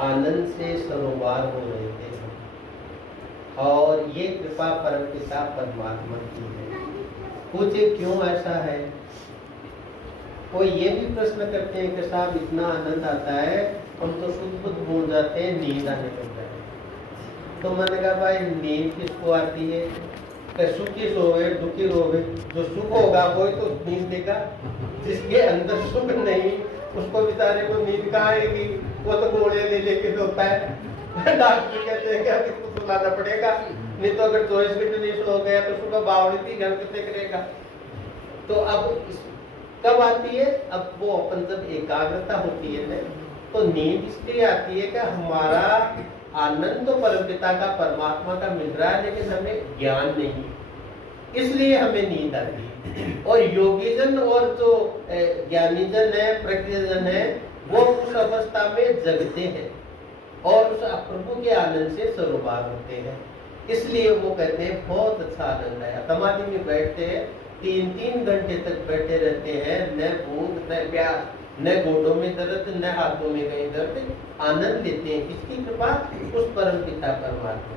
आनंद से सरोवर हो रहे थे और ये कृपा परमपिता परमात्मा की है। पूछे क्यों ऐसा है? वो ये भी प्रश्न करते हैं कि साहब इतना आनंद आता है, हम तो खुद खुद भूल जाते हैं, नींद आने लगता है। तो मैंने कहा भाई नींद किसको आती है? सुखी सोवे दुखी रोवे, जो सुख होगा वही तो नींद देगा, जिसके अंदर सुख नहीं उसको बेचारे को नींद कहाँ आएगी? वो तो गोले ले लेके सोता है। डॉक्टर कहते हैं कि अभी तो सुलाना पड़ेगा, नहीं तो अगर 24 घंटे नहीं सो गया तो सुबह बावड़ी घर कितने करेगा। तो अब कब आती है? अब वो अपन जब एकाग्रता होती है ना, तो नींद इसलिए आती है कि हमारा आनंद तो परमपिता का परमात्मा का मिल रहा है, लेकिन हमें ज्ञान नहीं, इसलिए हमें नींद आती है। और योगीजन और जो ज्ञानीजन है, प्रज्ञजन है, वो उस अवस्था में जगते हैं और उस प्रभु के आनंद से सरोवर होते हैं। इसलिए वो कहते हैं बहुत अच्छा आनंद है। समाधि में बैठते हैं, 3-3 घंटे तक बैठे रहते हैं, न भूख न प्यास, न घोटों में दर्द न हाथों में कहीं दर्द, आनंद लेते हैं। किसकी कृपा? उस परम पिता परमात्मा।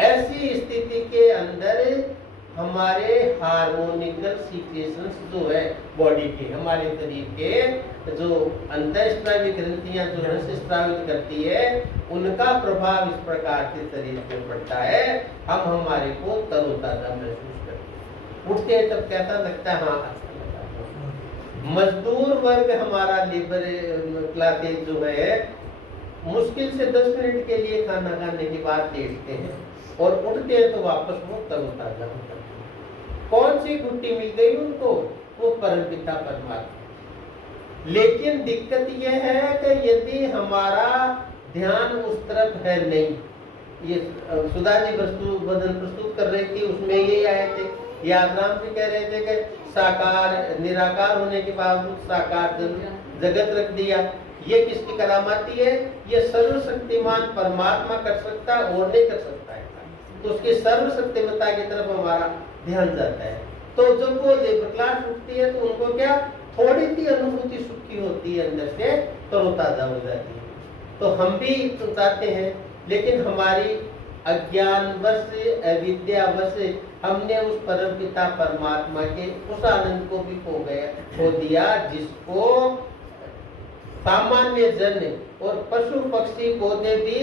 ऐसी स्थिति के अंदर हमारे हार्मोनिकल सीक्रेशंस जो है बॉडी के, हमारे शरीर के जो अंतःस्रावी ग्रंथियां जो रस स्रावित करती है, उनका प्रभाव इस प्रकार से शरीर पर पड़ता है। हम हमारे को तरोताजा महसूस करते हैं, उठते हैं तब कैसा लगता है? हाँ अच्छा लगता है। मजदूर वर्ग हमारा लेबर क्लासेज जो है, मुश्किल से 10 मिनट के लिए खाना खाने के बाद लेटते हैं और उठते हैं तो वापस वो तरोताजा होता है। कौन सी छुट्टी मिल गई उनको? वो परमपिता परमात्मा। लेकिन दिक्कत यह है कि यदि हमारा ध्यान उस तरफ है नहीं, ये सुधा जी वदन प्रस्तुत कर रही थी, उसमें ये आए थे, यादराम जी कह रहे थे कि साकार निराकार होने के बावजूद साकार जगत रख दिया। ये किसकी करामाती है? ये सर्वशक्तिमान परमात्मा कर सकता है और नहीं कर सकता है, तो उसकी सर्वशक्तिमता की तरफ हमारा ध्यान जाता है। तो जब वो लेबर क्लास उठती है तो उनको क्या थोड़ी सी अनुभूति सुख की होती है, अंदर से तरोताजा हो जाती है। तो हम भी चाहते हैं, लेकिन हमारी अज्ञानवश अविद्यावश हमने उस परमपिता परमात्मा के उस आनंद को भी खो दिया, जिसको सामान्य जन और पशु पक्षी पौधे भी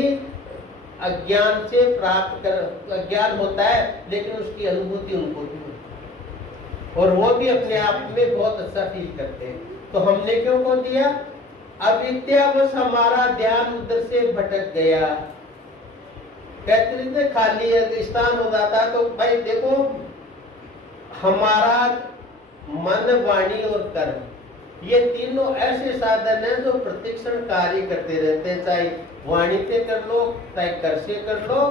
अज्ञान से प्राप्त कर, अज्ञान होता है लेकिन उसकी अनुभूति उनको भी होती है और वो भी अपने आप में बहुत अच्छा फील करते हैं। तो हमने क्यों खो दिया? अविद्यावश हमारा ध्यान उधर से भटक गया। कहते थे खाली स्थान हो जाता, तो भाई देखो हमारा मन वाणी और कर्म ये तीनों ऐसे साधन हैं जो प्रतिक्षण कार्य करते रहते हैं, चाहे वाणी से कर लो, चाहे कर से कर लो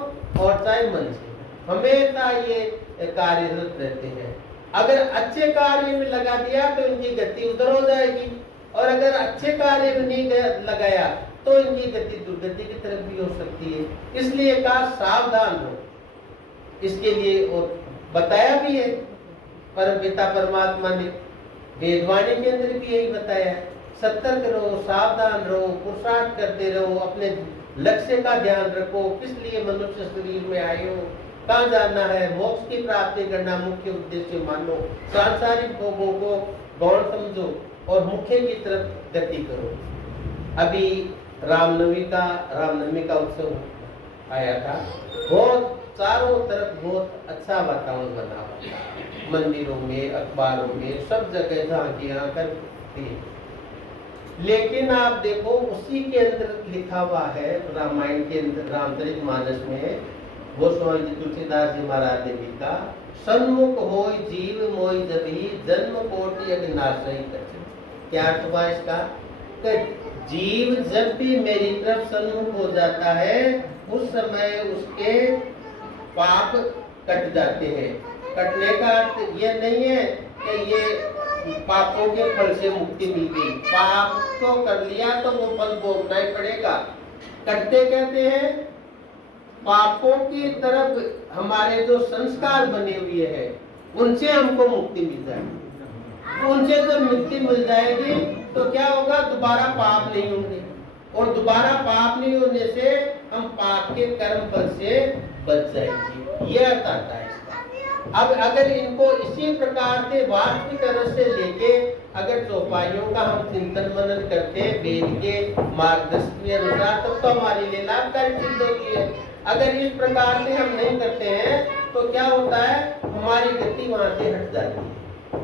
और चाहे मन से, हमेशा ये कार्यरत रहते हैं। अगर अच्छे कार्य में लगा दिया तो इनकी गति उधर हो जाएगी, और अगर अच्छे कार्य में नहीं लगाया तो इनकी गति दुर्गति की तरफ भी हो सकती है। इसलिए कहा सावधान हो। इसके लिए और बताया भी है परमपिता परमात्मा ने, वेदवाणी के अंदर भी यही बताया है, सतर्क रहो, सावधान रहो, पुरुषार्थ करते रहो, अपने लक्ष्य का ध्यान रखो, किस लिए मनुष्य शरीर में आए हो, कहाँ जाना है, मोक्ष की प्राप्ति करना मुख्य उद्देश्य मानो, सांसारिक भोगों को गौण समझो और मुख्य की तरफ गति करो। अभी रामनवमी का उत्सव आया था, बहुत चारों तरफ बहुत अच्छा वातावरण बना हुआ था, मंदिरों में, अखबारों में, सब जगह झांकियां करती। लेकिन आप देखो उसी के अंदर लिखा हुआ है, रामायण के अंदर रामचरितमानस में गोस्वामी तुलसीदास जी महाराज ने लिखा, सन्मुख होय जीव मोय जभी जन्म कोटि अविनाशई कछन। क्या अर्थ हुआ इसका? कि जीव जब भी मेरी तरफ सन्मुख हो जाता है उस समय उसके पाप कट जाते हैं। कटने का अर्थ यह नहीं है कि ये पापों के फल से मुक्ति मिल गई, पाप तो कर लिया तो वो फल भोगना ही पड़ेगा। कटते कहते हैं पापों की तरफ हमारे जो संस्कार बने हुए हैं उनसे हमको मुक्ति मिल जाएगी। उनसे जब मुक्ति मिल जाएगी तो क्या होगा? दोबारा पाप नहीं होंगे और दोबारा पाप नहीं होने से हम पाप के कर्म फल से बच जाएंगे। ये अर्थ आता है इसका। अब अगर इनको इसी प्रकार से वास्तविक अर्थ से लेके अगर चौपाइयों का हम चिंतन मनन करते हैं वेद के मार्गदर्शन के अनुसार, तब तो हमारे लिए लाभकारी सिद्ध होती है। अगर इस प्रकार से हम नहीं करते हैं तो क्या होता है, हमारी गति वहां से हट जाती है,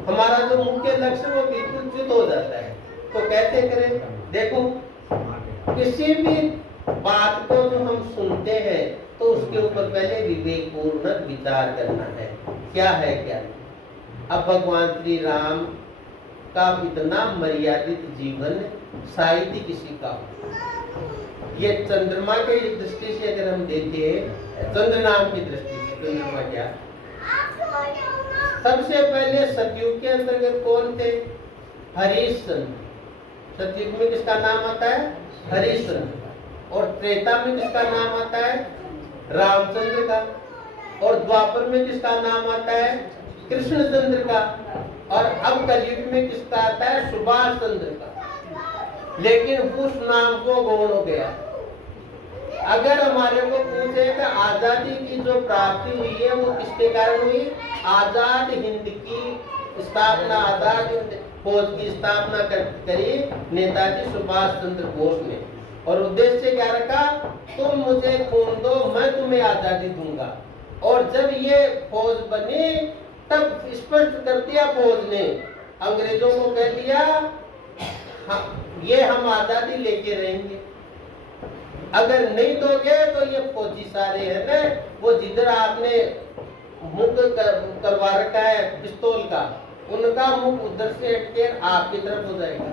हमारा जो मुख्य लक्ष्य वो बिल्कुल च्युत हो जाता है। तो कैसे करें? देखो, किसी भी बात को जो हम सुनते हैं तो उसके ऊपर पहले विवेकपूर्वक विचार करना है, क्या है क्या। अब भगवान श्री राम का इतना मर्यादित जीवन शायद ही किसी का हो। ये चंद्रमा के दृष्टि से अगर हम देखें, चंद्र नाम की दृष्टि से, चंद्रमा क्या, सबसे पहले सतयुग के अंतर्गत कौन थे? हरिश्चंद्र। सतयुग में किसका नाम आता है? हरिश्चंद्र। और त्रेता में किसका नाम आता है? रामचंद्र का। और द्वापर में किसका नाम आता है? कृष्णचंद्र का। और अब कलयुग में किसका आता है? सुभाष चंद्र का। लेकिन उस नाम को गौण हो गया। अगर हमारे को पूछे कि आजादी की जो प्राप्ति हुई है वो किसके कारण हुई? आजाद हिंद की स्थापना, आजाद हिंद फौज की स्थापना करी नेताजी सुभाष चंद्र बोस ने। और उद्देश्य क्या रखा? तुम मुझे खून दो, मैं तुम्हें आजादी दूंगा। और जब ये फौज बनी तब स्पष्ट कर दिया फौज ने, अंग्रेजों को कह दिया ये हम आजादी लेके रहेंगे, अगर नहीं दोगे तो ये फौजी सारे है ना, वो जिधर आपने मुख करवा रखा है पिस्तौल का, उनका मुख उधर से हटके आपकी तरफ हो जाएगा।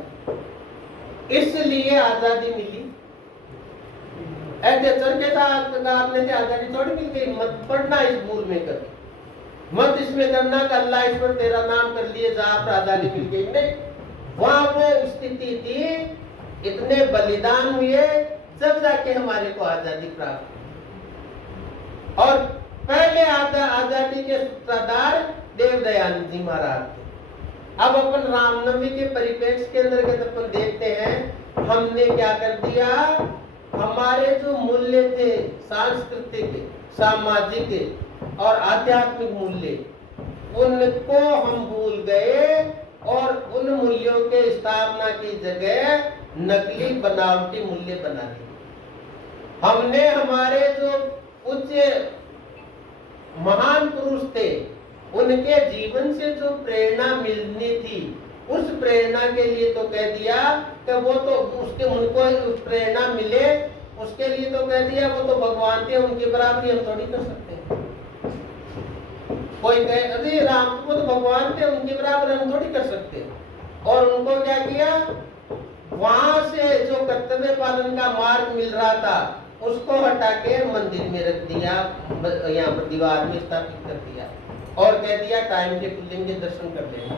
इसलिए आजादी मिली। ऐसे चरखे आपने से आजादी थोड़ी मिल गई। मत पढ़ना इस भूल में कभी, मत इसमें करना कि अल्लाह इस पर तेरा नाम कर लिए जहां पर आजादी मिल गई। नहीं, वहां वो स्थिति थी, इतने बलिदान हुए जब जाके हमारे को आजादी प्राप्त हुई। और पहले आजादी के सूत्रधार देव दयानंद जी महाराज थे। अब अपन रामनवमी के परिप्रेक्ष्य के अंतर्गत अपन देखते हैं, हमने क्या कर दिया, हमारे जो मूल्य थे सांस्कृतिक, सामाजिक और आध्यात्मिक मूल्य, उनको हम भूल गए और उन मूल्यों के स्थापना की जगह नकली बनावटी मूल्य बना दिए। हमने हमारे जो उच्च महान पुरुष थे उनके जीवन से जो प्रेरणा मिलनी थी, उस प्रेरणा के लिए तो कह दिया कि वो तो उसके उनको उस प्रेरणा मिले, उसके लिए तो कह दिया वो तो भगवान थे, उनकी बराबरी हम थोड़ी कर सकते हैं। कोई कहे अरे राम वो तो भगवान थे, उनकी बराबरी हम थोड़ी कर सकते। और उनको क्या किया, वहां से जो कर्तव्य पालन का मार्ग मिल रहा था उसको हटा के मंदिर में रख दिया, यहाँ पर दीवार में स्थापित कर दिया और कह दिया टाइम टेबल लेंगे, दर्शन कर लेंगे।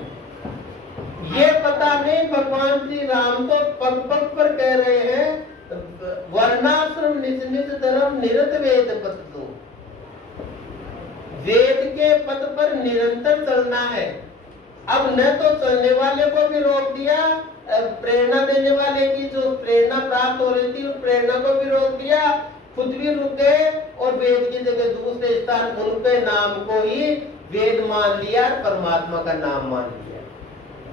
ये पता नहीं भगवान श्री राम तो पग पग पर कह रहे हैं वर्णाश्रम निज निज धर्म निरत वेद पथ दो। वेद के पथ पर निरंतर चलना है। अब न तो चलने वाले को भी रोक दिया, प्रेरणा देने वाले की जो प्रेरणा प्राप्त हो रही थी उस प्रेरणा को भी रोक दिया, खुद भी रुक गए और वेद की जगह दूसरे स्थान उनके नाम को ही वेद मान लिया, परमात्मा का नाम मान लिया।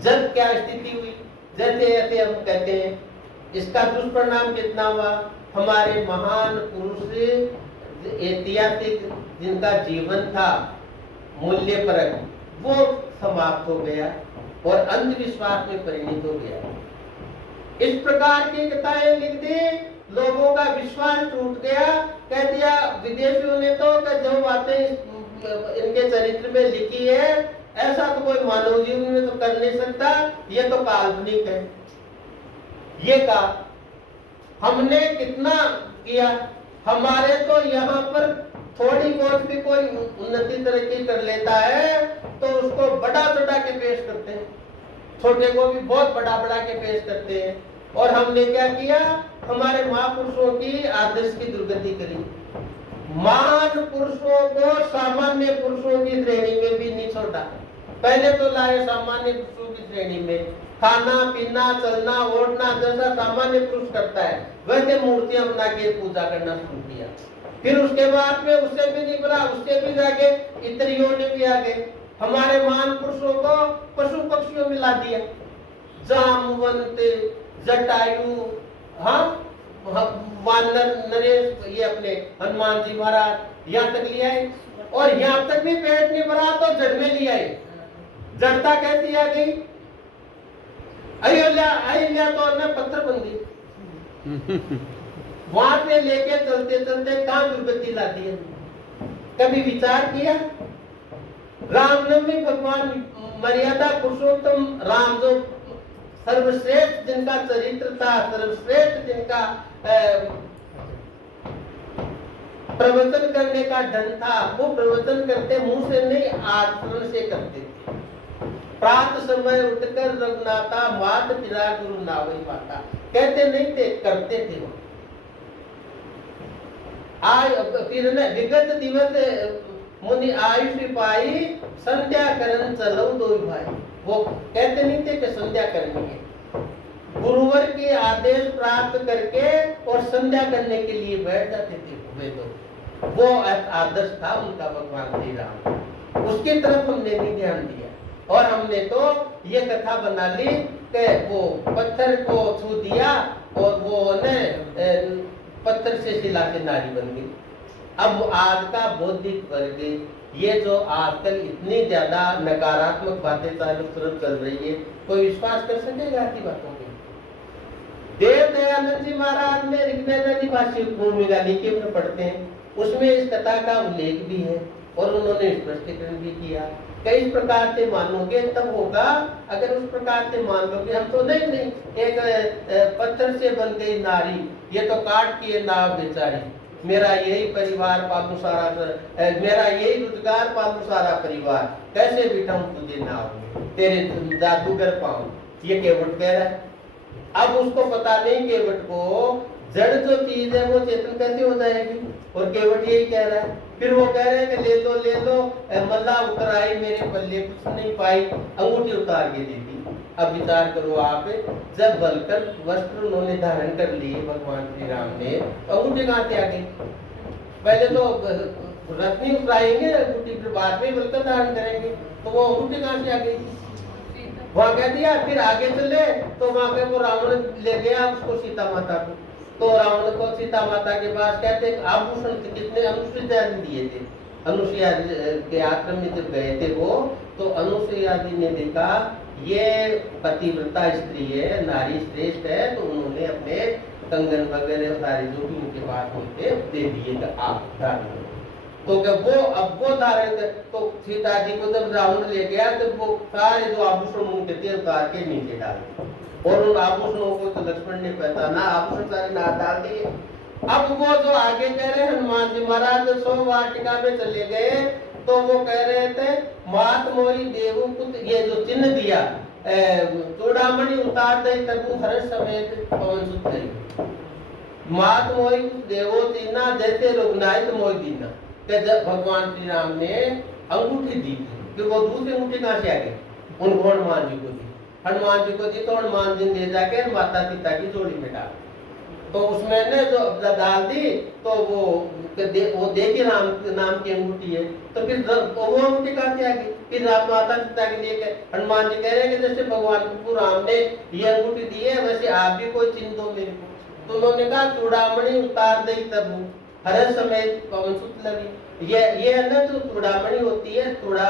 जब क्या स्थिति हुई, जैसे ऐसे हम कहते हैं, इसका दुष्परिणाम कितना हुआ, हमारे महान पुरुष ऐतिहासिक जिनका जीवन था मूल्य परक, वो समाप्त हो गया और अंधविश्वास में परिणत हो गया। इस प्रकार की कथाएं लिख दी, लोगों का विश्वास टूट गया। कह दिया विदेशियों ने तो जो बातें इनके चरित्र में लिखी है ऐसा तो कोई मानव जीवन में तो कर नहीं सकता, ये तो काल्पनिक है। ये कहा हमने कितना किया, हमारे तो यहाँ पर थोड़ी बहुत भी कोई उन्नति तरक्की कर लेता है तो उसको बड़ा चढ़ा के पेश करते हैं, छोटे को भी बहुत बड़ा बड़ा के पेश करते हैं। और हमने क्या किया, हमारे महापुरुषों की आदर्श की दुर्गति करी। महान पुरुषों को सामान्य पुरुषों की श्रेणी में भी नहीं छोड़ा, पहले तो लाए सामान्य पुरुषों की श्रेणी में, खाना पीना चलना ओढ़ना जैसा सामान्य पुरुष करता है वैसे मूर्तियां बना के पूजा करना शुरू किया। फिर उसके बाद में उससे भी नहीं बना, उससे भी जाके इत्रियों ने भी आगे हमारे महान पुरुषों को पशु पक्षियों में ला दिया। जामवंत, जटायु, हाँ वानर नरेश, ये अपने हनुमान जी महाराज यहाँ तक ले आए। और यहाँ तक भी पेट नहीं भरा तो जड़ में ले आए। जड़ता कैसी आ गई? अयोध्या तो ने पत्थर बंदी वहां से लेके चलते चलते कहां दुर्गति लाती है। कभी विचार किया? रामनवमी भगवान मर्यादा पुरुषोत्तम राम जो सर्वश्रेष्ठ जिनका चरित्र था, सर्वश्रेष्ठ जिनका प्रवचन करने का ढंग था, वो प्रवचन करते मुंह से नहीं आचरण से करते थे। प्रात समय उठकर रघुनाथा मात पिता गुरु नावई माता, कहते नहीं थे, करते थे वो। फिर विगत दिवस मुनि आयुष पाई संध्या करन चलो दो भाई, वो कहते नहीं थे कि संध्या करनी है। गुरुवर के आदेश प्राप्त करके और संध्या करने के लिए बैठ जाते थे वे तो। वो आदर्श था उनका भगवान श्री राम। उसकी तरफ हमने नहीं ध्यान दिया और हमने तो ये कथा बना ली कि वो पत्थर को छू दिया और वो ने पत्थर से शिला के नारी बन गई। अब आज का बौद्धिक वर्ग, ये जो आजकल इतनी ज्यादा नकारात्मक बातें चल रही है, कोई विश्वास कर सकेगा की बातों में? देव दयानंद जी महाराज ने ऋग्वेदी भाष्य भूमिका लिखे में पढ़ते हैं, उसमें इस कथा का उल्लेख भी है और उन्होंने स्पष्टीकरण भी किया। कई प्रकार से मानोगे तब होगा, अगर उस प्रकार से मान लोगे हम तो नहीं एक पत्थर से बन गई नारी, ये तो काट के नाव बेचारी, मेरा यही परिवार पालू सारा, मेरा यही रोजगार पालू सारा परिवार, कैसे बिठाऊं तुझे नाव में, तेरे जादूगर पाऊं, ये केवट कह रहा है। अब उसको पता नहीं केवट को जड़ जो चीज है वो चेतन कैसे हो जाएगी, और केवट यही कह रहा है। फिर वो कह रहे हैं कि ले लो मल्ला उतर आई मेरे पल्ले कुछ नहीं पाई, अंगूठी उतार के दे दी। अब विचार करो आप, जब बलकर वस्त्र उन्होंने धारण कर लिए भगवान श्री राम ने, अंगूठी कहाँ से आ गई? पहले तो रत्नी उतराएंगे अंगूठी, फिर बाद में बलकर धारण करेंगे, तो वो अंगूठी कहाँ से आ गई? वहां कह दिया। फिर आगे चले तो वहां पे वो रावण ले गया उसको सीता माता को, तो रावण को सीता माता के पास कहते आभूषण कितने अनुसुईया ने दिए थे। अनुसुईया के आश्रम में जब गए थे वो, तो अनुसुईया जी ने देखा ये पतिव्रता स्त्री है, नारी श्रेष्ठ है, तो उन्होंने अपने कंगन वगैरह सारे जो भी उनके पास होते दे दिए आप धारण। तो जब वो अब वो धारण, तो सीता जी को जब रावण ले गया तो वो सारे जो आभूषण उनके थे उतार के नीचे डाल दिए, और उन आभूषणों को तो लक्ष्मण ने पहचाना, आभूषण सारे ना डाल दिए। अब वो जो आगे कह रहे हनुमान जी महाराज 100 वाटिका में चले गए, तो वो कह रहे थे मात मोरी देवो कुत, ये जो चिन्ह दिया चूड़ामणि उतार दे तबु हर समेत पवन सुत गई। मात मोरी देवो तीना जैसे रुग्नायत मोई दीना, जब भगवान श्री राम ने अंगूठी दी थी, फिर वो दूसरी अंगूठी कहाँ से आ गई? उन हनुमान जी को दी। हनुमान जी को दी तो हनुमान जी ने जाके माता सीता की जोड़ी में डाल, तो उसमें ने जो डाल दी, तो वो देखिए नाम की अंगूठी है, तो फिर वो अंगूठी कहाँ से आ गई? फिर माता सीता के लिए हनुमान जी कह रहे हैं कि जैसे भगवान को राम ने ये अंगूठी दी है, वैसे आप भी कोई चिन्ह दो मेरे को। तो उन्होंने कहा चूड़ामणि उतार दे तब हर समय पवन सुत लगी। ये है ना जो चूड़ामणि होती है, चूड़ा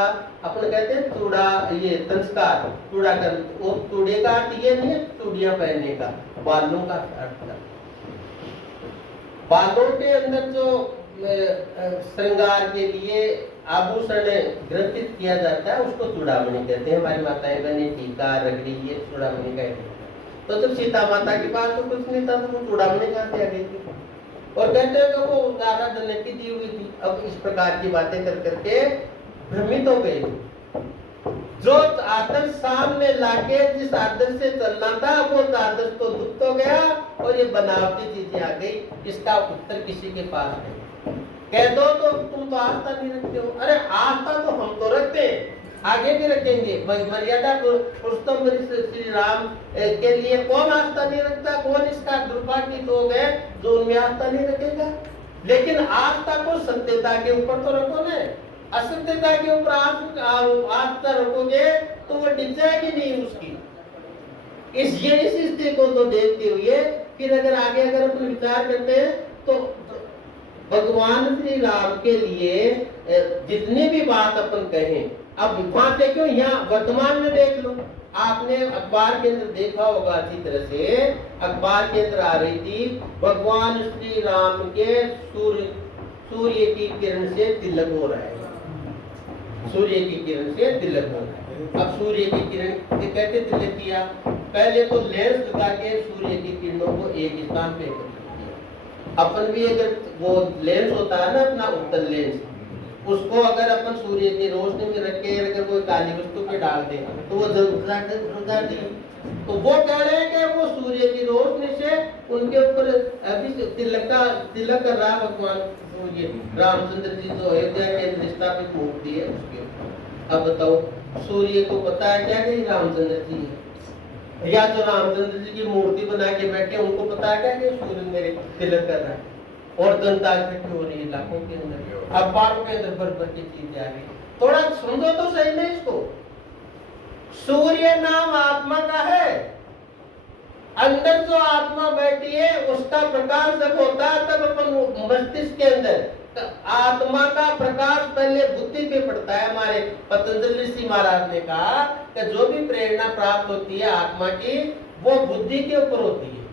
अपन कहते हैं चूड़ा, ये संस्कार चूड़ा कर, वो चूड़े का अर्थ ये नहीं है चूड़ियां पहनने का, बालों का अर्थ है। बालों के अंदर जो श्रृंगार के लिए आभूषण ग्रथित किया जाता है उसको चूड़ामणि कहते हैं। हमारी माताएं बने टीका रगड़ी, ये चूड़ामणि कहते हैं। तो जब सीता माता के पास तो कुछ नहीं था, तो वो चूड़ामणि कहाँ से आ गई थी? और कहते हैं कि वो उतारा डलने की दी हुई थी। अब इस प्रकार की बातें कर करके भ्रमित हो गए। जो आदर्श सामने लाके जिस आदर्श से चलना था वो आदर्श तो लुप्त हो गया और ये बनावटी चीजें आ गई। इसका उत्तर किसी के पास नहीं। कह दो तो तुम तो आस्था नहीं रखते हो। अरे आस्था तो हम तो रखते हैं, आगे भी रखेंगे। मर्यादा पुरुषोत्तम श्री राम के लिए कौन आस्था नहीं रखता? कौन इसका दुर्भाग्य लोग है जो उनमें आस्था नहीं रखेगा? लेकिन आस्था को सत्यता के ऊपर तो रखो ना। असत्यता के ऊपर आस्था रखोगे तो वो डिग जाएगी नहीं उसकी। इस स्थिति को तो देखते हुए फिर अगर आगे अगर अपन विचार करते हैं तो भगवान श्री राम के लिए जितनी भी बात अपन कहें, अब वहां देखो, यहाँ वर्तमान में देख लो। आपने अखबार के अंदर देखा होगा अच्छी तरह से, अखबार के अंदर आ रही थी भगवान श्री राम के सूर्य की किरण से तिलक हो रहा है। सूर्य की किरण से तिलक हो रहा है। अब सूर्य की किरण कैसे तिलक किया? पहले तो लेंस लगा के सूर्य की किरणों को एक स्थान पे अपन भी अगर वो लेंस होता है ना अपना उत्तल लेंस, उसको अगर अपन सूर्य की रोशनी में रख के अगर कोई काली वस्तु पे डाल दे तो वो जल जाती है। तो वो कह रहे हैं कि वो सूर्य की रोशनी से उनके ऊपर अभी तिलक कर रहा भगवान ये रामचंद्र जी जो अयोध्या के अंदर स्थापित मूर्ति है उसके ऊपर। अब बताओ, सूर्य को पता है क्या कि रामचंद्र जी है, या जो रामचंद्र जी की मूर्ति बना के बैठे उनको पता है क्या कि सूर्य मेरे तिलक कर रहा है? और जनता इकट्ठी हो रही है लाखों के अंदर, अखबारों के अंदर भर की चीजें आ रही। थोड़ा समझो तो सही नहीं इसको। सूर्य नाम आत्मा का है, अंदर जो आत्मा बैठी है उसका प्रकाश जब होता है तब अपन मस्तिष्क के अंदर आत्मा का प्रकाश पहले बुद्धि पे पड़ता है। हमारे पतंजलि ऋषि महाराज ने कहा कि जो भी प्रेरणा प्राप्त होती है आत्मा की वो बुद्धि के ऊपर होती है,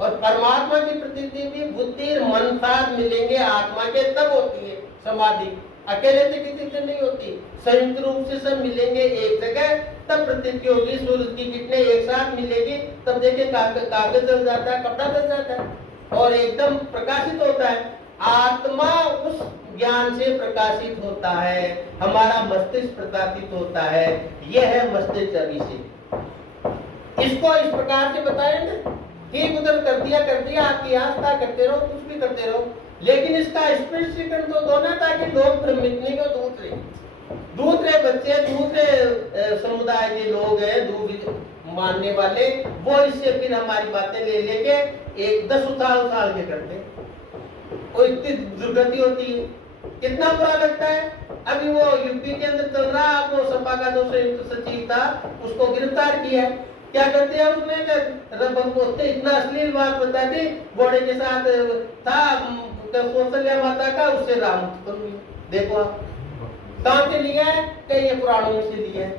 और परमात्मा की प्रतीति भी बुद्धि और मन साथ मिलेंगे आत्मा के तब होती है समाधि। अकेले से किसी से नहीं होती, संयुक्त रूप से सब मिलेंगे एक जगह तब प्रतीति होगी। सूरज की किरणें एक साथ मिलेगी तब देखिए कागज जल जाता है, कपड़ा जल जाता है और एकदम प्रकाशित होता है। आत्मा उस ज्ञान से प्रकाशित होता है, हमारा मस्तिष्क प्रकाशित होता है। यह है मस्तिष्क अभिषेक। इसको इस प्रकार से बताएं ना, ठीक उधर कर दिया आपकी आस्था करते रहो, कुछ भी करते रहो, लेकिन इसका स्पष्टीकरण तो दो ना ताकि लोग भ्रमित नहीं हो। दूसरे बच्चे दूसरे समुदाय के लोग हैं मानने वाले, वो इससे फिर हमारी बातें ले लेके एक 10 उछाल के करते। और इतनी दुर्गति होती है, कितना बुरा लगता है। अभी वो यूपी के अंदर चल रहा, वो सपा का जो संयुक्त सचिव था उसको गिरफ्तार किया। क्या करते हैं उसने इतना अश्लील बात बता दी, घोड़े के साथ था कौशल्या माता का, उससे राम देखो आप कहां से लिया है? कहीं ये पुराणों में से लिया है,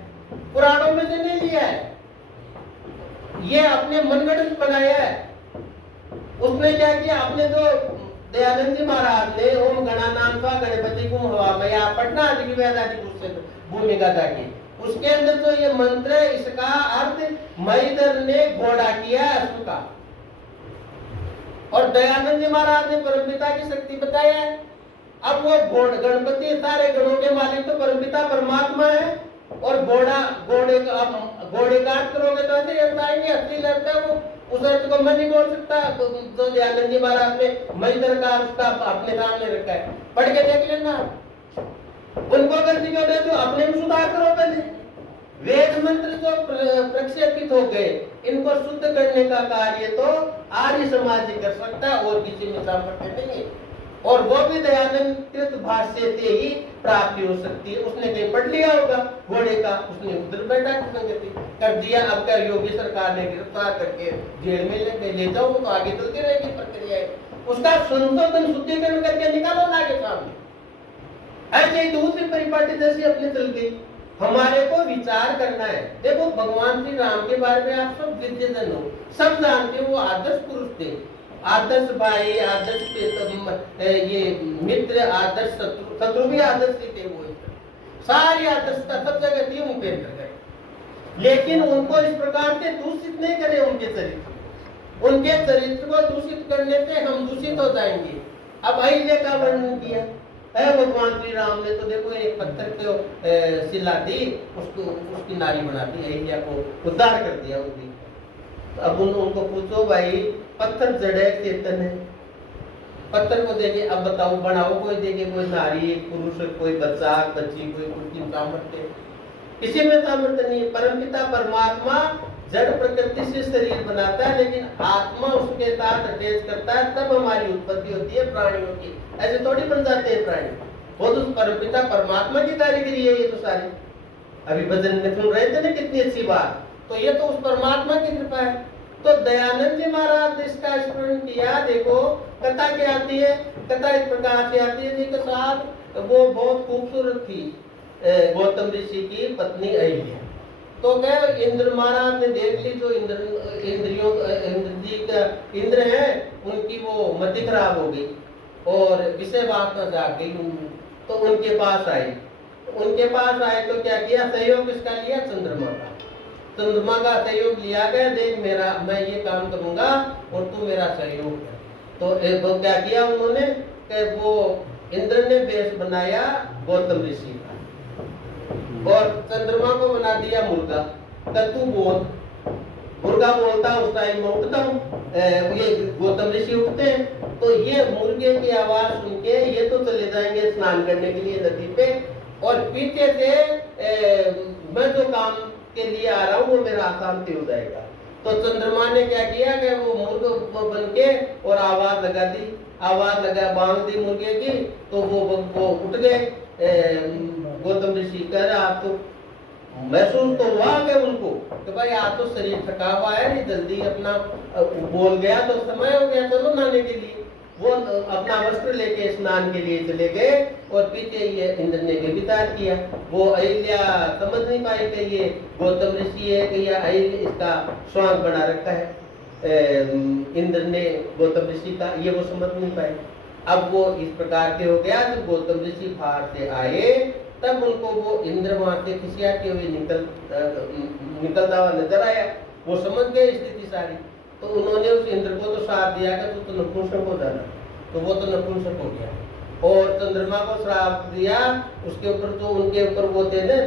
पुराणों में से नहीं लिया है, ये अपने मनगढ़ंत बनाया है। उसने क्या किया, अपने जो दयानंद जी महाराज ने ओम गणानाम का गणपति को हवा पटना आदि की वेदादि भूमिका जाके उसके अंदर जो ये मंत्र है इसका अर्थ मईधर ने घोड़ा किया अश्व का, और दयानंद जी महाराज ने परमपिता की शक्ति बताया है। अब वो गणपति सारे गणों के मालिक तो परमपिता परमात्मा है, और घोड़े का अर्थ करोगे तो ऐसे अर्थ आएंगे, असली अर्थ है वो, उस अर्थ को मैं नहीं बोल सकता। तो दयानंद जी महाराज ने मईधर का उसका अपने सामने रखा है, पढ़ के देख लेना। उनको अगर दिखोगे तो अपने में सुधार करो। पहले वेद मंत्र जो प्रक्षेपित हो गए इनको शुद्ध करने का कार्य तो आर्य समाज ही कर सकता है, और किसी में सामर्थ्य नहीं है। और वो भी दयानंद कृत भाष्य से ही प्राप्ति हो सकती है। उसने कहीं पढ़ लिया होगा घोड़े का, उसने उधर बैठा कर दिया। अब क्या योगी सरकार ने गिरफ्तार करके जेल में ले जाओ तो आगे चलती रहेगी प्रक्रिया, उसका संशोधन शुद्धिकरण करके निकालो ना आगे सामने। ऐसे दूसरी परिपाटी जैसी अपने चल गई। हमारे को विचार करना है। देखो भगवान श्री राम के बारे में आप सब विद्यजन हो, सब जानते हो, वो आदर्श पुरुष थे, आदर्श भाई, आदर्श ये मित्र, आदर्श शत्रु भी आदर्श थे। वो सारी आदर्शता सब जगह थी उनके अंतर्गत, लेकिन उनको इस प्रकार से दूषित नहीं करे। उनके चरित्र को दूषित करने से हम दूषित हो जाएंगे। अब अहिल्या का वर्णन किया है भगवान श्री राम ने, तो देखो एक पत्थर को शिला दी, उसको उसकी नारी बना दी, अहिल्या को उद्धार कर दिया उनकी। तो अब उनको पूछो भाई, पत्थर जड़ है चेतन है, पत्थर को देखे, अब बताओ बनाओ कोई देखे, कोई नारी, एक पुरुष, कोई बच्चा, बच्ची, कोई सामर्थ्य, किसी में सामर्थ्य नहीं है। परमपिता परमात्मा जड़ प्रकृति से शरीर बनाता है, लेकिन आत्मा उसके साथ अटैच करता है, तब हमारी उत्पत्ति होती है प्राणियों की। ऐसे थोड़ी बन जाते हैं प्राणी, वो तो परमपिता परमात्मा की कारीगरी है ये तो सारी। अभी भजन में सुन रहे थे ना कितनी अच्छी बात, तो ये तो उस परमात्मा की कृपा है। तो दयानंद जी महाराज ने इसका स्मरण किया। देखो कथा क्या आती है, कथा इस प्रकार से आती है जी के साथ वो बहुत खूबसूरत थी गौतम ऋषि की पत्नी अहिल्या। तो क्या इंद्र महाराज ने देख ली, जो इंद्रियों इंद्र जी का इंद्र है उनकी वो मति खराब हो गई और विषय वासना जाग गई, तो उनके पास आई। तो क्या किया, सहयोग किसका लिया, चंद्रमा का। चंद्रमा का सहयोग लिया गया, देख मेरा मैं ये काम करूंगा और तू मेरा सहयोग कर। तो क्या किया उन्होंने कि वो इंद्र ने वेश बनाया गौतम ऋषि का और चंद्रमा को बना दिया मुर्गा। तू बोल, मुर्गा बोलता उस टाइम में उठता हूँ, ये गौतम ऋषि उठते हैं। तो ये मुर्गे की आवाज सुन के ये तो चले जाएंगे स्नान करने के लिए नदी पे, और पीछे से मैं जो काम के लिए आ रहा हूँ वो मेरा अशांति हो जाएगा। तो चंद्रमा ने क्या किया कि वो मुर्ग बन के और आवाज लगा दी, बांध दी मुर्गे की। तो वो उठ गए। गौतम ऋषि कह रहे आप तो महसूस तो हुआ कि उनको कि भाई आप तो शरीर थका हुआ है, नहीं जल्दी अपना बोल गया तो समय हो गया, चलो नहाने के लिए। वो अपना वस्त्र लेके स्नान के लिए चले गए और पीछे ये इंद्र ने भी विचार किया। वो अहिल्या समझ नहीं पाई कि ये गौतम ऋषि है कि या अहिल्या इसका स्वांग बना रखा है इंद्र ने गौतम ऋषि का, ये वो समझ नहीं पाए। अब वो इस प्रकार के हो गया। जब गौतम ऋषि बाहर से आए तब उनको वो इंद्र वहां से खिसियाते हुए निकलता हुआ नजर आया। वो समझ गए स्थिति सारी। तो उन्होंने उस इंद्र को तो श्राप दिया कि तू तो नपुंसक हो जाना, तो वो तो नपुंसक हो गया। और चंद्रमा को श्राप दिया, उसके ऊपर तो उनके ऊपर वो थे ना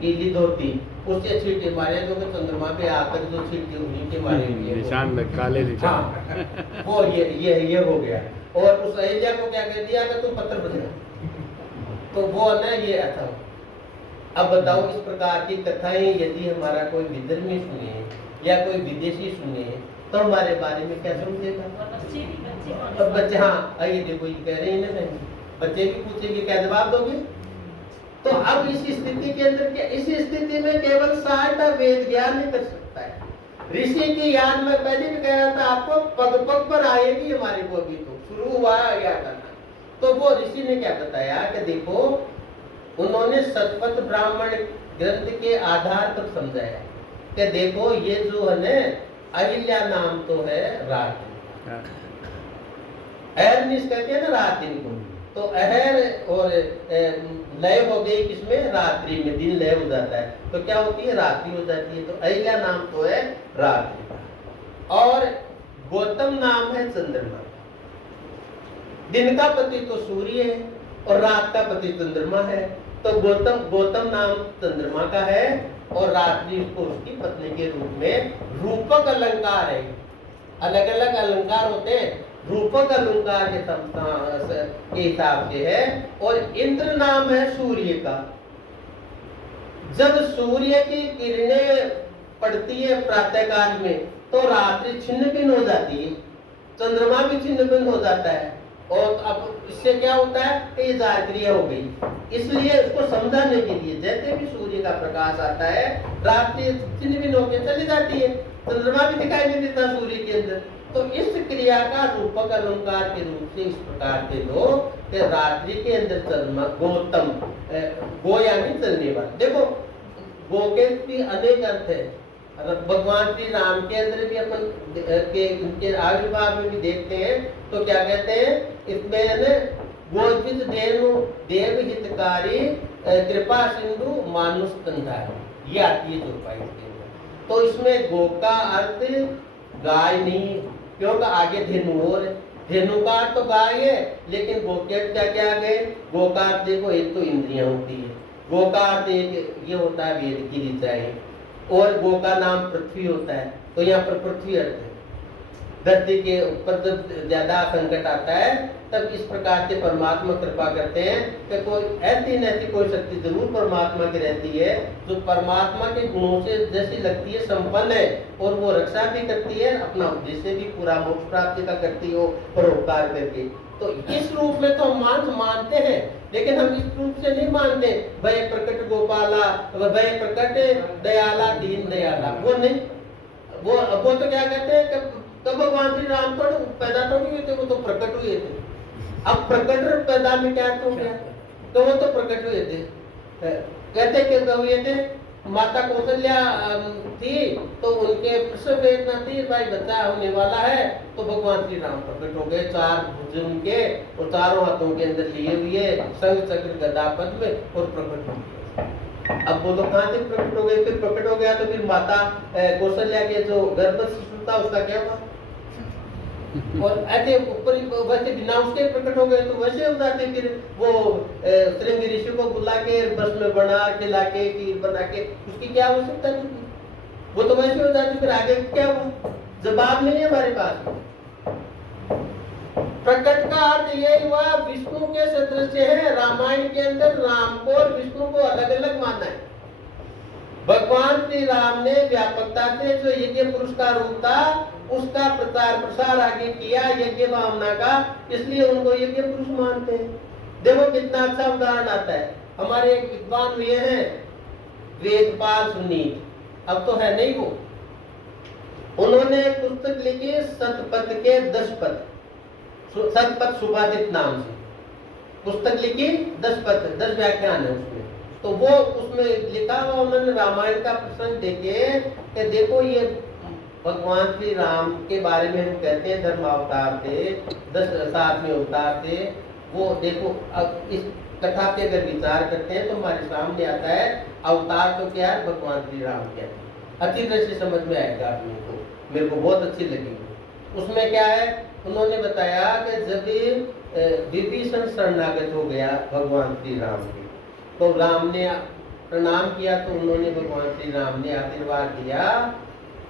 गीली धोती, उससे छींटे मारे, जो कि चंद्रमा पे आकर जो छींटे उन्हीं के मारे निशान काले निशान। हाँ, वो ये हो गया। और उस अहिल्या को क्या कह दिया कि तू पत्थर बन जा, तो वो ना ये ऐसा। अब बताओ इस प्रकार की कथाएं यदि हमारा कोई विधर्मी सुने या कोई विदेशी सुने तो हमारे बारे में क्या समझेगा। बच्चे हाँ आइए देखो ये कह रहे हैं ना, बच्चे भी पूछेंगे क्या जवाब दोगे। तो अब इस स्थिति के अंदर क्या, इस स्थिति में केवल सहायता वेद ज्ञान नहीं कर सकता है। ऋषि की याद में पहले भी कह रहा था आपको, पग पग पर आएगी हमारे को, अभी तो शुरू हुआ याद करना। तो वो ऋषि ने क्या बताया कि देखो उन्होंने शतपथ ब्राह्मण ग्रंथ के आधार पर समझाया कि देखो ये जो है ना अहिल्या नाम तो है रात्रि, अहरनिश कहते हैं ना रात्रि को। तो अहर और लय हो गई किसमें, रात्रि में, दिन लय हो जाता है तो क्या होती है, रात्रि हो जाती है। तो अहिल्या नाम तो है रात्रि का, और गौतम नाम है चंद्रमा। दिन का पति तो सूर्य है और रात का पति चंद्रमा है। तो गौतम नाम चंद्रमा का है और रात्रि उसको उसकी पत्नी के रूप में, रूपक अलंकार है। अलग अलग अलंकार होते हैं, रूपक अलंकार के हिसाब से है। और इंद्र नाम है सूर्य का। जब सूर्य की किरणें पड़ती है प्रातः काल में तो रात्रि छिन्न भिन्न हो जाती है, चंद्रमा भी छिन्न भिन्न हो जाता है। और अब इससे क्या होता है कि ये जार क्रिया हो गई। इसलिए उसको समझाने के लिए जैसे भी सूर्य का प्रकाश आता है रात्रि छिन्न भिन्न होकर चली जाती है, चंद्रमा भी दिखाई नहीं देता सूर्य के अंदर। तो इस क्रिया का रूपक अलंकार के रूप से इस प्रकार के लो कि रात्रि के अंदर चंद्रमा गौतम, गो यानी चलने वाला। देखो गो के भी अनेक अर्थ है। भगवान श्री राम के अंदर भी अपन के उनके आविर्भाव में भी देखते हैं तो क्या कहते हैं इसमें, गोजित देव हितकारी कृपा सिंधु मानुष कंधारी, ये आती है चौपाई के अंदर। तो इसमें गो का अर्थ गाय नहीं, क्योंकि आगे धेनु और धेनु का अर्थ तो गाय है, लेकिन गो के क्या गए, गो का अर्थ देखो एक तो इंद्रियां होती है, गो का अर्थ एक ये होता है वेद की ऋचाएं, और गो का नाम पृथ्वी होता है। तो यहाँ पर पृथ्वी अर्थ है। धरती के ऊपर जब ज्यादा संकट आता है तब इस प्रकार से परमात्मा कृपा करते हैं कि कोई ऐसी न ऐसी कोई शक्ति जरूर परमात्मा की रहती है जो परमात्मा के गुणों से जैसी लगती है संपन्न है और वो रक्षा भी करती है, अपना उद्देश्य भी पूरा मोक्ष प्राप्ति का करती हो परोपकार करके। तो इस रूप में तो हम मानते हैं, लेकिन हम इस रूप से नहीं मानते भय प्रकट गोपाला, भय प्रकट दयाला दीन दयाला, वो नहीं। वो तो क्या कहते हैं कि तब भगवान श्री राम तो पैदा थोड़ी हुए थे, वो तो प्रकट हुए थे। अब प्रकट पैदा में क्या हो गया, तो वो तो प्रकट हुए थे। कहते कि हुए थे, माता कौशल्या थी तो उनके प्रसव वेदना थी, भाई बच्चा होने वाला है, तो भगवान श्री राम प्रकट हो गए, 4 भुज उनके और चारों हाथों के अंदर लिए हुए शंख चक्र गदा पद्म और प्रकट हो गए। अब वो तो कहाँ से प्रकट हो गए, फिर प्रकट हो गया तो फिर माता कौशल्या के जो गर्भ शिशु था उसका क्या हुआ, और ऐसे ऊपर वैसे बिना उसके प्रकट हो गए तो वैसे हो जाते। फिर वो श्रृंगी ऋषि को बुला के बस में बना खिला के खीर बना के, उसकी क्या आवश्यकता नहीं थी, वो तो वैसे हो जाती। फिर आगे क्या हुआ, जवाब नहीं है हमारे पास। प्रकट का अर्थ ये हुआ विष्णु के सदृश है। रामायण के अंदर राम को और विष्णु को अलग अलग माना है। भगवान श्री राम ने व्यापकता से जो यज्ञ पुरुष का रूप था उसका प्रचार प्रसार आगे किया यज्ञ भावना का, इसलिए उनको यज्ञ पुरुष मानते हैं। देखो कितना अच्छा उदाहरण आता है। हमारे एक विद्वान हुए हैं वेदपाल सुनीत, अब तो है नहीं वो, उन्होंने एक पुस्तक लिखी सतपथ के 10 पद, सतपथ सुभाषित नाम से पुस्तक लिखी, 10 पद 10 व्याख्यान है उसमें। तो वो उसमें लिखा हुआ उन्होंने रामायण का प्रसंग देखे कि देखो ये भगवान श्री राम के बारे में हम कहते हैं धर्म अवतार थे, 10 साथ में अवतार थे। वो देखो अब इस कथा पे अगर विचार करते हैं तो हमारे सामने आता है अवतार तो क्या है, भगवान श्री राम क्या है। अच्छी तरह से समझ में आएगा अपने को, मेरे को बहुत अच्छी लगी। उसमें क्या है, उन्होंने बताया कि जब विभीषण शरणागत हो गया भगवान श्री राम के, तो राम ने प्रणाम किया तो उन्होंने भगवान श्री राम ने आशीर्वाद दिया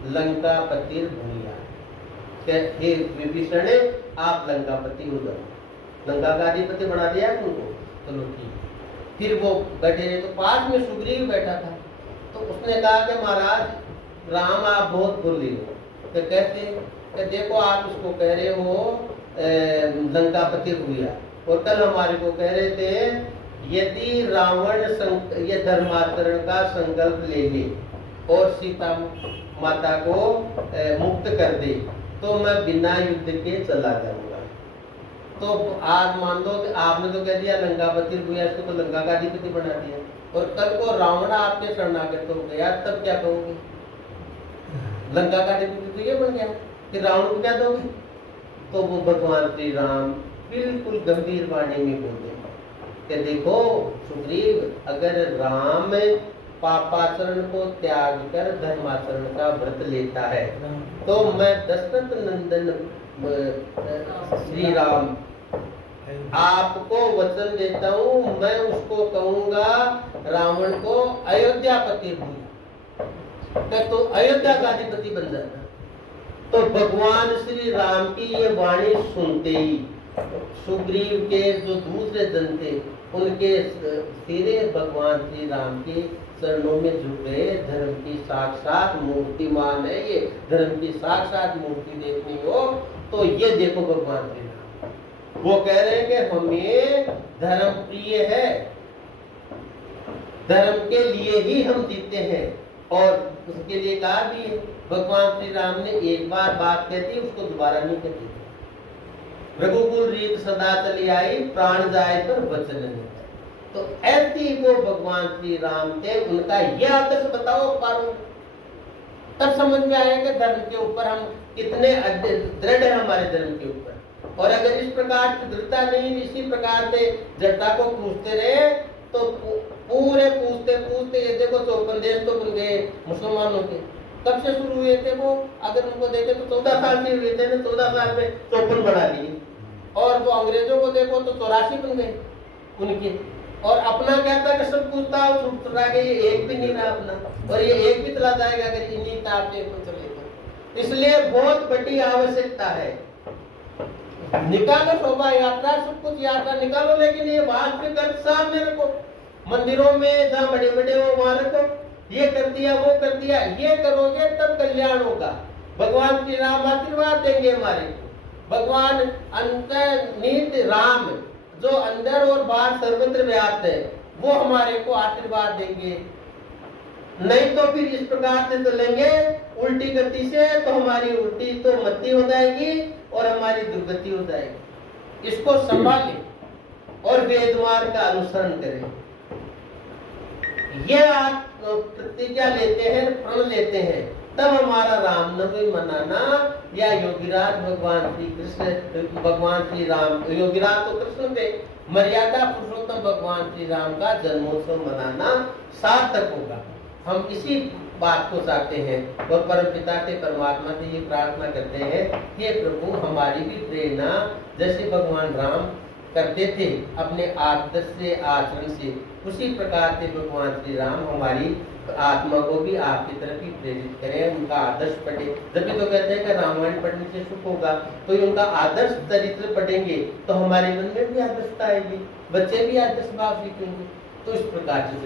लंकापति भूमिया, हे विभीषण आप लंकापति हो जाओ, लंका का अधिपति बना दिया उनको। चलो ठीक। फिर वो बैठे रहे तो पास में सुग्रीव बैठा था, तो उसने कहा कि महाराज राम आप बहुत बोल रहे हो। तो कहते कि देखो आप इसको कह रहे हो लंकापति हुआ, और कल हमारे को कह रहे थे यदि रावण ये धर्माचरण का संकल्प ले ले और सीता माता को मुक्त कर दे तो मैं बिना युद्ध के चला जाऊंगा। तो आज मान लो कि आपने तो कह दिया लंकापति हुआ, इसको तो लंका का अधिपति बना दिया, और कल को रावण आपके शरणागत हो गया, तब क्या कहोगे? लंका का अधिपति तो ये बन गया, फिर रावण को क्या दोगे? तो वो भगवान श्री राम बिल्कुल गंभीर वाणी में बोलते हैं कि देखो सुग्रीव, अगर राम पापाचरण को त्याग कर धर्माचरण का व्रत लेता है तो मैं दशरथ नंदन श्री राम आपको वचन देता हूँ, मैं उसको कहूंगा रावण को अयोध्यापति भूमि, तो अयोध्या का अधिपति बन जाता। तो भगवान श्री राम की ये वाणी सुनते ही सुग्रीव के जो दूसरे जन थे उनके सिरे भगवान श्री राम के चरणों में झुक गए। धर्म की साक्षात मूर्तिमान है ये, धर्म की साक्षात मूर्ति देखनी हो तो ये देखो भगवान श्री राम। वो कह रहे हैं कि हमें धर्म प्रिय है, धर्म के लिए ही हम जीते हैं, और उसके लिए कहा भी है भगवान श्री राम ने एक बार बात कहती उसको दोबारा नहीं कहती। रघुकुल रीत सदा चली आई, प्राण जाए पर वचन नहीं। तो ऐसी वो भगवान श्री राम थे, उनका यह आदर्श बताओ पारो, तब समझ में आएगा धर्म के ऊपर हम कितने दृढ़ है हमारे धर्म के ऊपर। और अगर इस प्रकार की दृढ़ता नहीं, इसी प्रकार से दृढ़ता को पूछते रहे तो पूरे पूछते पूछते ये देखो 54 देश तो बन गए मुसलमानों के। कब से शुरू हुए थे वो? अगर उनको देखे तो 14 साल से हुए थे ना, 14 साल में 54 बना लिए। और वो अंग्रेजों को देखो तो 84 बन गए उनके। और अपना क्या था कि सब कुछ था, छुटा के ये एक भी नहीं रहा अपना, और ये एक भी चला जाएगा अगर इन्हीं ताप पे चलेगा। इसलिए बहुत बड़ी आवश्यकता है। निकालो शोभा यात्रा, सब कुछ यात्रा निकालो, लेकिन ये वास्तविक अर्थ सामने रखो। मंदिरों में जहाँ बड़े बड़े हो वहां रखो, ये कर दिया वो कर दिया, ये करोगे तब कल्याण होगा। भगवान श्री राम आशीर्वाद देंगे हमारे को। भगवान अंतर्निहित राम जो अंदर और बाहर सर्वत्र व्याप्त है, वो हमारे को आशीर्वाद देंगे। नहीं तो फिर इस प्रकार से चलेंगे उल्टी गति से, तो हमारी उल्टी तो मति हो जाएगी और हमारी दुर्गति हो जाएगी। इसको संभालें और वेद मार्ग का अनुसरण करें। ये आप प्रतिज्ञा लेते हैं, प्रण लेते हैं, तब हमारा रामनवमी मनाना या योगीराज भगवान श्री कृष्ण, भगवान श्री राम, योगीराज तो कृष्ण थे, मर्यादा पुरुषोत्तम भगवान श्री राम का जन्मोत्सव मनाना सार्थक होगा। हम इसी बात को चाहते हैं और परमपिता से, परमात्मा से ये प्रार्थना करते हैं कि हे प्रभु, हमारी भी प्रेरणा जैसे भगवान राम करते थे अपने आदर्श से, आचरण से, उसी प्रकार से भगवान श्री राम हमारी आत्मा को भी आपकी तरफ ही प्रेरित करें, उनका आदर्श पढ़े। जब भी तो कहते हैं कि रामायण पढ़ने से सुख होगा, तो उनका आदर्श चरित्र पढ़ेंगे तो हमारे मन में भी आदर्शता आएगी, बच्चे भी आदर्श भाव सीखेंगे। तो इस प्रकार से,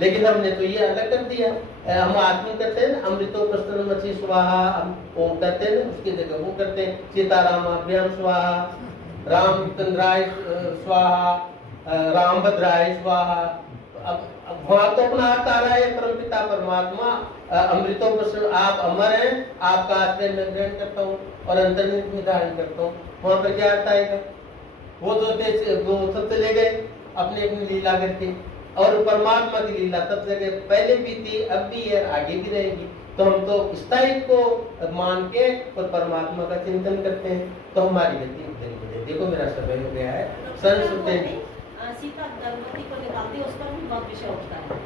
लेकिन हमने तो ये अलग कर दिया। हम आत्मा करते हैं, अमृतो प्रसन्न मची स्वाहा, हम ओम करते हैं, उसकी जगह वो करते हैं सीतारामाभ्याम स्वाहा, रामचंद्राय स्वाहा, रामभद्राय स्वाहा। अब वहां तो अपना अर्थ आ रहा है, परमपिता परमात्मा अमृतो प्रसन्न, आप अमर हैं, आपका आश्रय मैं ग्रहण करता हूँ और अंतर्निहित में धारण करता हूँ। वहां पर क्या अर्थ आएगा? वो जो सब चले गए अपनी अपनी लीला करके, और परमात्मा की लीला तब जगह पहले भी थी, अब भी है, आगे भी रहेगी। तो हम तो स्थायी को मान के और परमात्मा का चिंतन करते हैं, तो हमारी गति उतनी बढ़े। देखो मेरा समय हो गया है। सीता गणपति को निकालती है, उस पर भी बहुत विषय उठता है।